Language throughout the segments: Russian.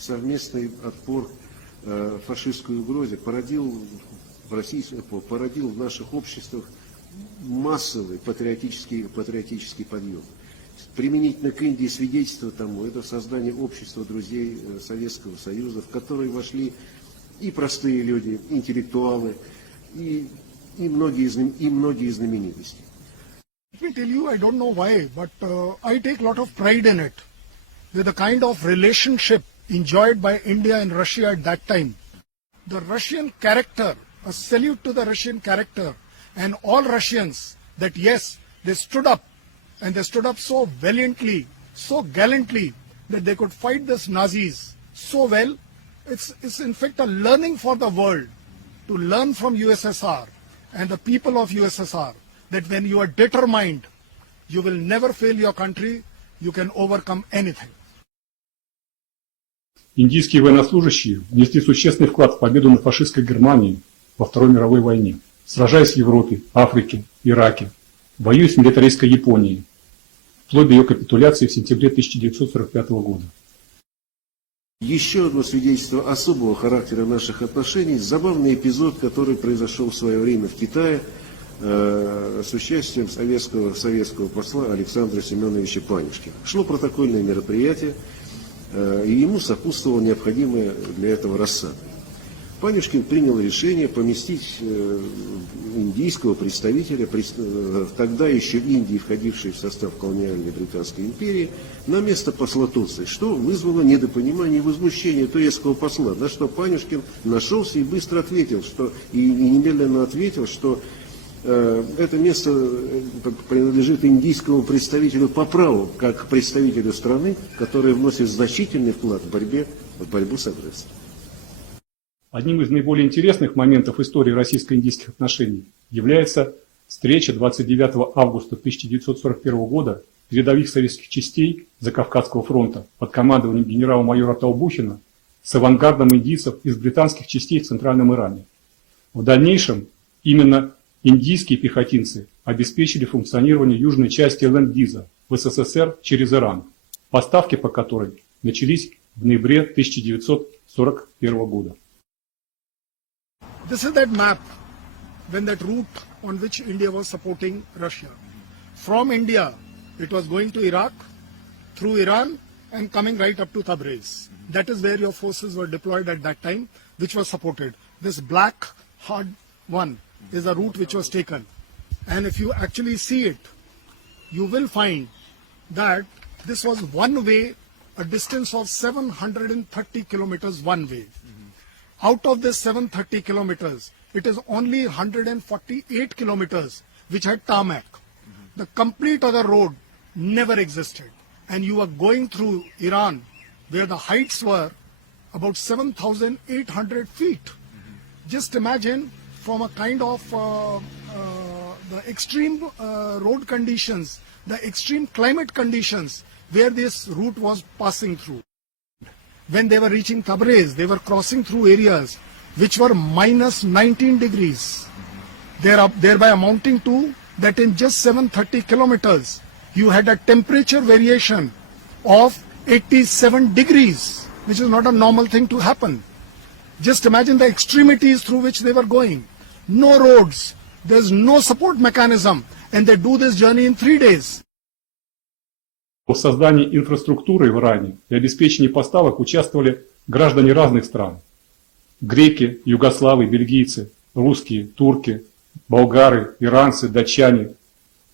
совместный отпор фашистской угрозе породил в наших обществах массовый патриотический подъем. Применительно к Индии свидетельство тому — это создание общества друзей Советского Союза, в которые вошли и простые люди, интеллектуалы, и многие знаменитости. Let me tell you, I don't know why, but I take a lot of pride in it. With the kind of relationship enjoyed by India and Russia at that time, the Russian character, a salute to the Russian character, and all Russians, that yes, they stood up, and they stood up so valiantly, so gallantly, that they could fight these Nazis so well. It's in fact a learning for the world, to learn from USSR and the people of USSR, that when you are determined, you will never fail your country, you can overcome anything. Индийские военнослужащие внесли существенный вклад в победу над фашистской Германией во Второй мировой войне, сражаясь в Европе, Африке, Ираке, воюя с милитаристской Японией, вплоть до ее капитуляции в сентябре 1945 года. Еще одно свидетельство особого характера наших отношений — забавный эпизод, который произошел в свое время в Китае с участием советского посла Александра Семеновича Панюшкина. Шло протокольное мероприятие, и ему сопутствовала необходимая для этого рассада. Панюшкин принял решение поместить индийского представителя, тогда еще Индии, входившей в состав колониальной Британской империи, на место посла Турции, что вызвало недопонимание и возмущение турецкого посла, на что Панюшкин нашелся и быстро ответил, и немедленно ответил, что это место принадлежит индийскому представителю по праву, как представителю страны, которая вносит значительный вклад в борьбу с агрессором. Одним из наиболее интересных моментов истории российско-индийских отношений является встреча 29 августа 1941 года передовых советских частей Закавказского фронта под командованием генерала-майора Толбухина с авангардом индийцев из британских частей в Центральном Иране. В дальнейшем именно индийские пехотинцы обеспечили функционирование южной части Ленд-Лиза в СССР через Иран, поставки по которой начались в ноябре 1941 года. This is that map, when that route on which India was supporting Russia. From India, it was going to Iraq, through Iran, and coming right up to Tabriz. That is where your forces were deployed at that time, which was supported. This black hard one is the route which was taken. And if you actually see it, you will find that this was one way, a distance of 730 kilometers one way. Out of this 730 kilometers, it is only 148 kilometers which had tarmac. The complete other road never existed. And you were going through Iran, where the heights were about 7,800 feet. Just imagine from a kind of the extreme road conditions, the extreme climate conditions where this route was passing through. When they were reaching Tabriz, they were crossing through areas which were minus 19 degrees. Thereby amounting to that in just 730 kilometers, you had a temperature variation of 87 degrees, which is not a normal thing to happen. Just imagine the extremities through which they were going. No roads, there's no support mechanism, and they do this journey in 3 days. В создании инфраструктуры в Иране и обеспечении поставок участвовали граждане разных стран. Греки, югославы, бельгийцы, русские, турки, болгары, иранцы, датчане.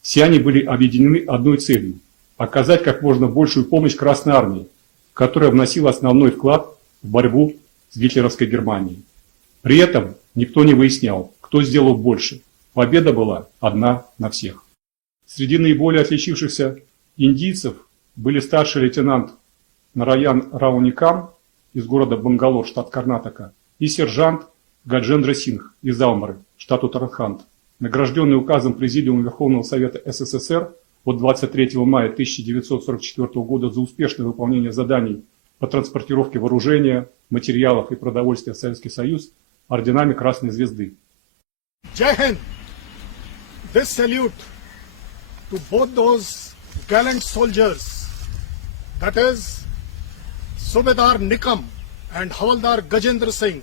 Все они были объединены одной целью – оказать как можно большую помощь Красной Армии, которая вносила основной вклад в борьбу с гитлеровской Германией. При этом никто не выяснял, кто сделал больше. Победа была одна на всех. Среди наиболее отличившихся индийцев были старший лейтенант Нараян Рауникам из города Бангалор, штат Карнатака, и сержант Гаджендра Сингх из Алмары, штат Уттаранханд, награжденный указом Президиума Верховного Совета СССР от 23 мая 1944 года за успешное выполнение заданий по транспортировке вооружения, материалов и продовольствия в Советский Союз орденами Красной Звезды. Jai Hind! This salute to both those gallant soldiers, that is Subedar Nikam and Havaldar Gajendra Singh.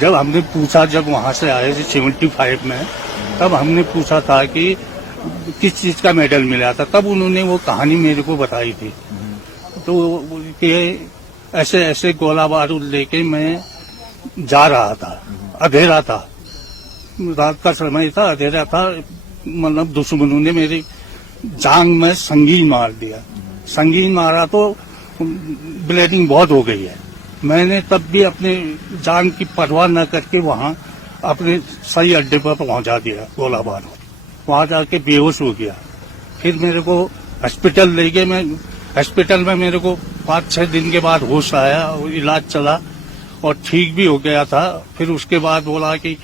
जब हमने पूछा, जब वहां से आए थे 75 में, तब हमने पूछा था कि किस चीज का मेडल मिला था, तब उन्होंने वो कहानी मेरे को बताई थी। तो कि ऐसे ऐसे गोला बारूद लेके मैं जा रहा था, अंधेरा था, रात का समय था, अंधेरा था, मतलब दुश्मनों ने मेरी जांग में संगीन मार दिया। संगीन मारा तो ब्लीडिंग बहुत हो गई है। मैंने तब भी अपने जान की परवाह न करके वहां अपने सही अड्डे पर पहुंचा दिया गोला बारूद। वहां जाके बेहोश हो गया। फिर मेरे को हॉस्पिटल ले गए। मैं हॉस्पिटल में मेरे को 5-6 दिन के बाद होश आया और इलाज चला और ठीक भी हो गया था। फिर उसके बाद बोला कि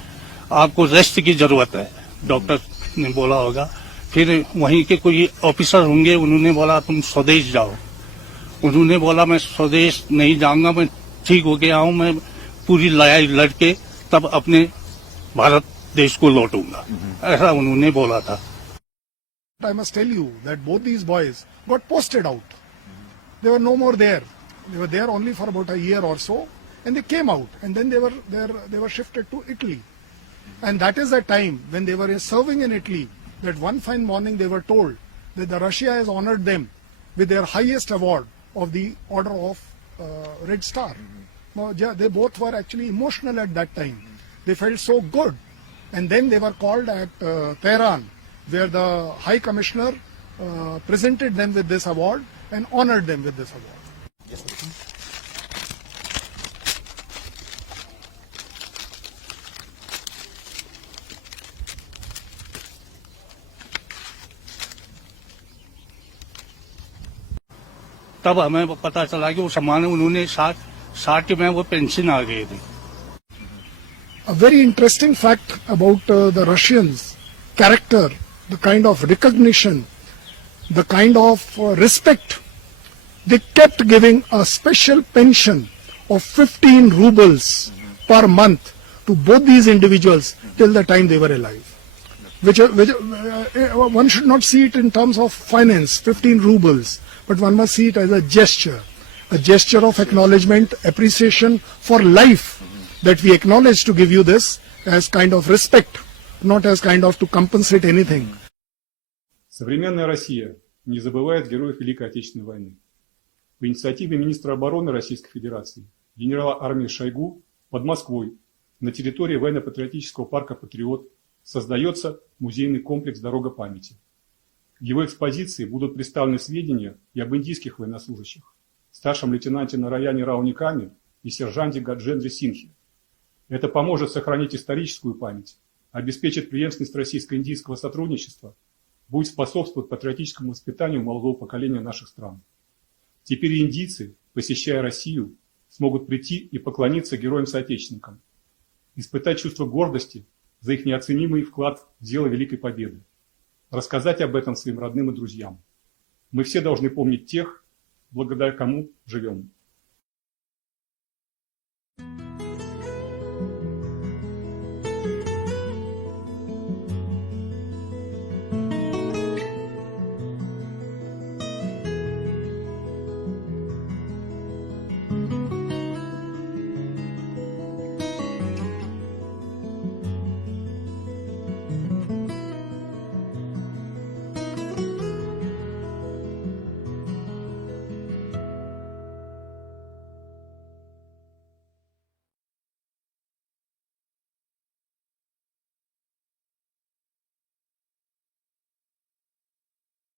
आपको रेस्ट की जरूरत है, डॉक्टर ने बोला होगा। फिर वहीं के कोई ऑफिसर होंगे, उन्होंने बोला तुम स्वदेश जाओ। उन्होंने बोला मैं स्वदेश नहीं जाऊंगा, मैं ठीक हो गया हूं, मैं पूरी लड़ाई लड़के तब अपने भारत देश को लौटूंगा, ऐसा उन्होंने बोला था। I must tell you that both these boys got posted out. They were no more there. They were there only for about a year or so, and they came out, and then they were shifted to Italy. And that is the time when they were serving in Italy, that one fine morning they were told that the Russia has honored them with their highest award of the Order of Red Star. Now, yeah, they both were actually emotional at that time. They felt so good. And then they were called at Tehran, where the High Commissioner presented them with this award and honored them with this award. तब हमें पता चला कि वो सम्मान उन्होंने 60 में वो पेंशन आ गए थे। A very interesting fact about the Russians' character, the kind of recognition, the kind of respect, they kept giving a special pension of 15 rubles per month to both these individuals till the time they were alive. Which one should not see it in terms of finance, 15 rubles, but one must see it as a gesture of acknowledgement, appreciation for life, that we acknowledge to give you this as kind of respect, not as kind of to compensate anything. Современная Россия не забывает героев Великой Отечественной войны. По инициативе министра обороны Российской Федерации генерала армии Шойгу под Москвой на территории военно-патриотического парка «Патриот» создается музейный комплекс «Дорога памяти». В его экспозиции будут представлены сведения и об индийских военнослужащих, старшем лейтенанте Нараяне Рауникаме и сержанте Гаджендре Синхе. Это поможет сохранить историческую память, обеспечит преемственность российско-индийского сотрудничества, будет способствовать патриотическому воспитанию молодого поколения наших стран. Теперь индийцы, посещая Россию, смогут прийти и поклониться героям-соотечественникам, испытать чувство гордости за их неоценимый вклад в дело Великой Победы, рассказать об этом своим родным и друзьям. Мы все должны помнить тех, благодаря кому живем.